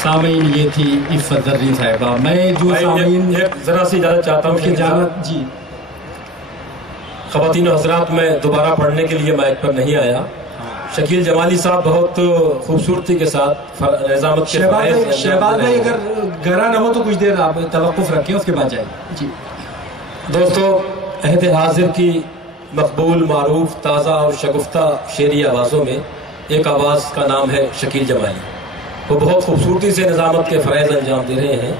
सामीन ये थी इफ़्फ़त ज़र्री साहिबा। मैं जो सामीन जरा सी इजाज़त चाहता हूँ कि जी ख़वातीन और हज़रात, मैं दोबारा पढ़ने के लिए माइक पर नहीं आया। शकील जमाली साहब बहुत खूबसूरती के साथ निज़ामत के शहबाज भाई अगर गरा न हो तो कुछ देर आप तवक्कुफ़ रखें, उसके बाद जाए जी। दोस्तों, अहद हाजिर की मकबूल, मारूफ, ताज़ा और शगुफ्ता शेरी आवाज़ों में एक आवाज़ का नाम है शकील जमाली। वो बहुत खूबसूरती से निज़ामत के फ़रज़ अंजाम दे रहे हैं,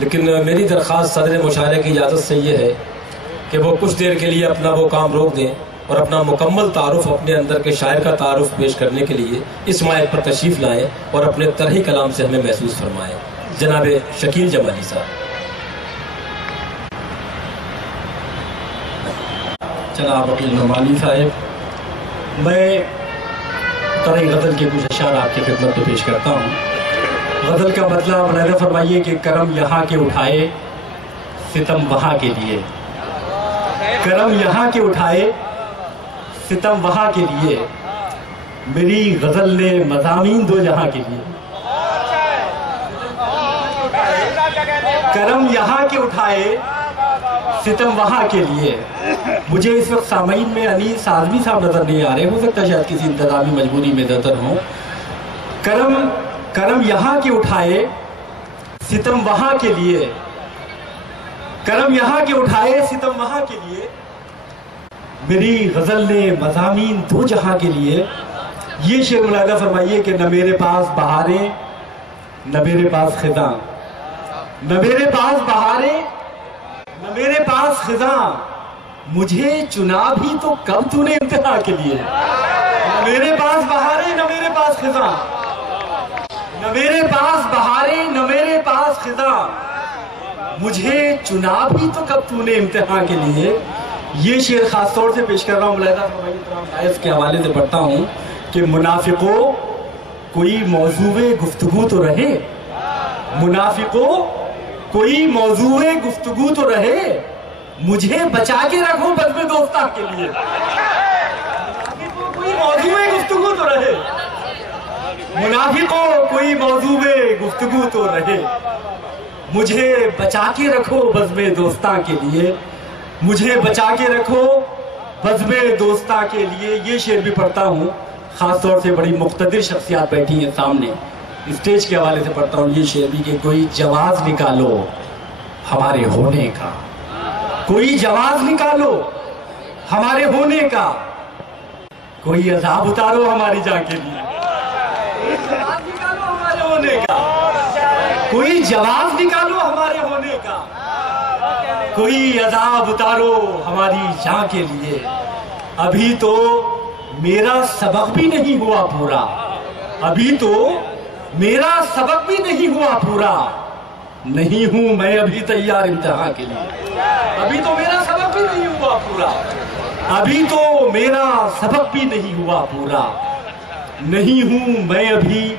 लेकिन मेरी दरख्वास्त सदर मुशायरे की इजाज़त से ये है कि वो कुछ देर के लिए अपना वो काम रोक दें और अपना मुकम्मल तारुफ अपने अंदर के शायर का तारुफ पेश करने के लिए इस माइक पर तशरीफ़ लाएँ और अपने तरही कलाम से हमें महसूस फरमाएँ। जनाब शकील जमाली साहब। जनाब वकील नुमानी साहब, मैं तरह गज़ल के कुछ अशार आपकी खिदमत में पेश करता हूँ। गज़ल का मतलब मुलाहिज़ा फरमाइए कि करम यहाँ के उठाए सितम वहाँ के लिए, करम यहाँ के उठाए सितम वहाँ के लिए, मेरी गज़ल ने मज़ामीन दो जहाँ के लिए। करम यहाँ के उठाए सितम वहाँ के लिए। मुझे इस वक्त सामईन में अनीस आज़मी साहब नजर नहीं आ रहे, हो सकता है शायद किसी इंतज़ामी मजबूरी में नजर हों। करम यहाँ के उठाए सितम वहाँ के लिए, करम यहाँ के उठाए सितम वहाँ के लिए, मेरी गज़ल ने मज़ामीन दो जहाँ के लिए। ये शेर मुलाहिज़ा फरमाइए कि न मेरे पास बहारें न मेरे पास खिज़ां, न मेरे पास बहारें न मेरे पास खिज़ां, मुझे चुना भी तो कब तूने इम्तिहा के लिए। न मेरे पास बहारें न मेरे पास खिज़ां, न मेरे पास बहारें न मेरे पास खिज़ां, मुझे चुना भी तो कब तूने इम्तिहा के लिए। ये शेर खास तौर से पेश कर रहा हूँ, मुलाहिज़ा के हवाले से पढ़ता हूँ कि मुनाफिकों कोई मौजूए गुफ्तगू तो रहे, मुनाफिकों कोई मौजूए गुफ्तगू तो रहे, मुझे बचा के रखो बज़्म दोस्ता के लिए। मुनाफिकों कोई मौजूए गुफ्तगू तो रहे, मुनाफिकों कोई मौजूए गुफ्तगू तो रहे, मुझे बचा के रखो बज़्म दोस्ता के लिए, मुझे बचा के रखो बज़्म दोस्ता के लिए। ये शेर भी पढ़ता हूँ, खास तौर से बड़ी मुख्तदिर शख्सियात बैठी हैं सामने, स्टेज के हवाले से पढ़ता हूँ ये शेर भी कि कोई जवाब निकालो हमारे होने का, कोई जवाब निकालो हमारे होने का, कोई अज़ाब उतारो हमारी जान के लिए, जवाब निकालो हमारे होने का, कोई जवाब निकालो हमारे होने का, कोई अज़ाब उतारो हमारी जान के लिए। अभी तो मेरा सबक भी नहीं हुआ पूरा, अभी तो मेरा सबक भी नहीं हुआ पूरा, नहीं हूं मैं अभी तैयार इम्तिहा के लिए। अभी तो मेरा सबक भी नहीं हुआ पूरा, अभी तो मेरा सबक भी नहीं हुआ पूरा, नहीं हूं मैं अभी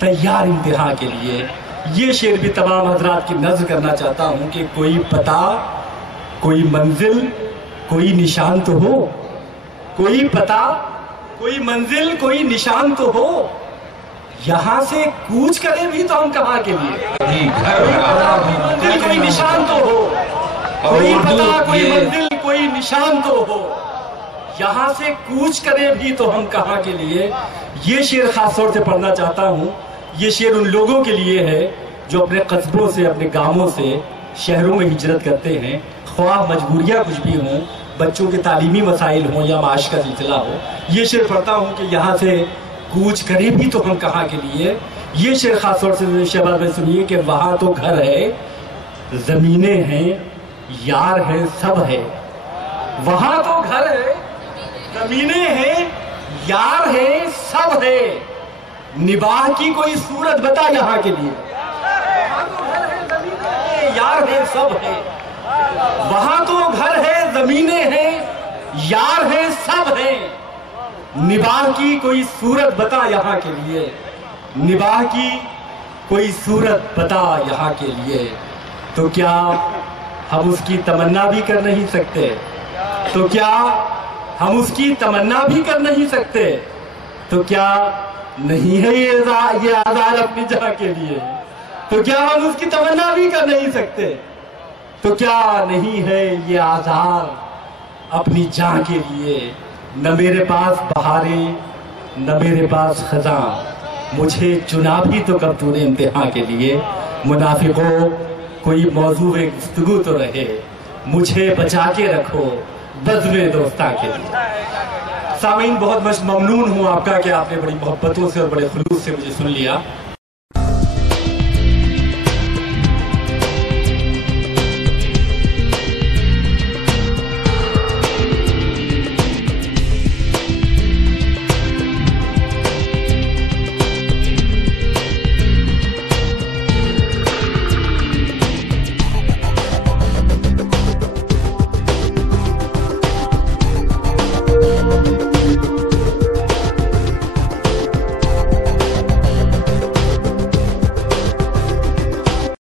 तैयार इम्तिहा के लिए। ये शेर भी तमाम हजरात की नज़्र करना चाहता हूं कि कोई पता कोई मंजिल कोई निशान तो हो, कोई पता कोई मंजिल कोई निशान तो हो, यहाँ से कूच करे भी तो हम कहाँ के लिए। मंजिल कोई निशान तो हो, कोई पता कोई मंजिल कोई निशान तो हो, यहाँ से कूच करे भी तो हम कहाँ के लिए। ये शेर खास तौर से पढ़ना चाहता हूँ। ये शेर उन लोगों के लिए है जो अपने कस्बों से अपने गांवों से शहरों में हिजरत करते हैं, ख्वाह मजबूरियाँ कुछ भी हों, बच्चों के तालीमी मसाइल हों या माश का सिलसिला हो। ये शेर पढ़ता हूँ कि यहाँ से कूच करे भी तो हम कहाँ के लिए। ये शेर खास तौर से शहबाज में सुनिए कि वहाँ तो घर है ज़मीनें हैं यार है सब है, वहाँ तो घर है ज़मीनें हैं यार है सब है, निबाह की कोई सूरत बता यहाँ के लिए। वहाँ तो घर है ज़मीनें हैं यार है सब है, वहाँ तो घर है ज़मीनें हैं यार है सब है, निबाह की कोई सूरत बता यहाँ के लिए, निबाह की कोई सूरत बता यहाँ के लिए। तो क्या हम उसकी तमन्ना भी कर नहीं सकते, तो क्या हम उसकी तमन्ना भी कर नहीं सकते, तो क्या नहीं है ये आज़ाद अपनी जगह के लिए, तो क्या हम उसकी तमन्ना भी कर नहीं सकते? तो क्या नहीं है ये आज़ाद अपनी जान के लिए? न मेरे पास बहारें न मेरे पास खज़ां, मुझे चुना भी तो कब तूने इम्तिहान के लिए। मुनाफिकों कोई मौजूए गुफ्तगू तो रहे, मुझे बचा के रखो बज़्म दोस्ता के लिए। सामीन बहुत ममनून हूँ आपका कि आपने बड़ी मोहब्बतों से और बड़े खुलूस से मुझे सुन लिया।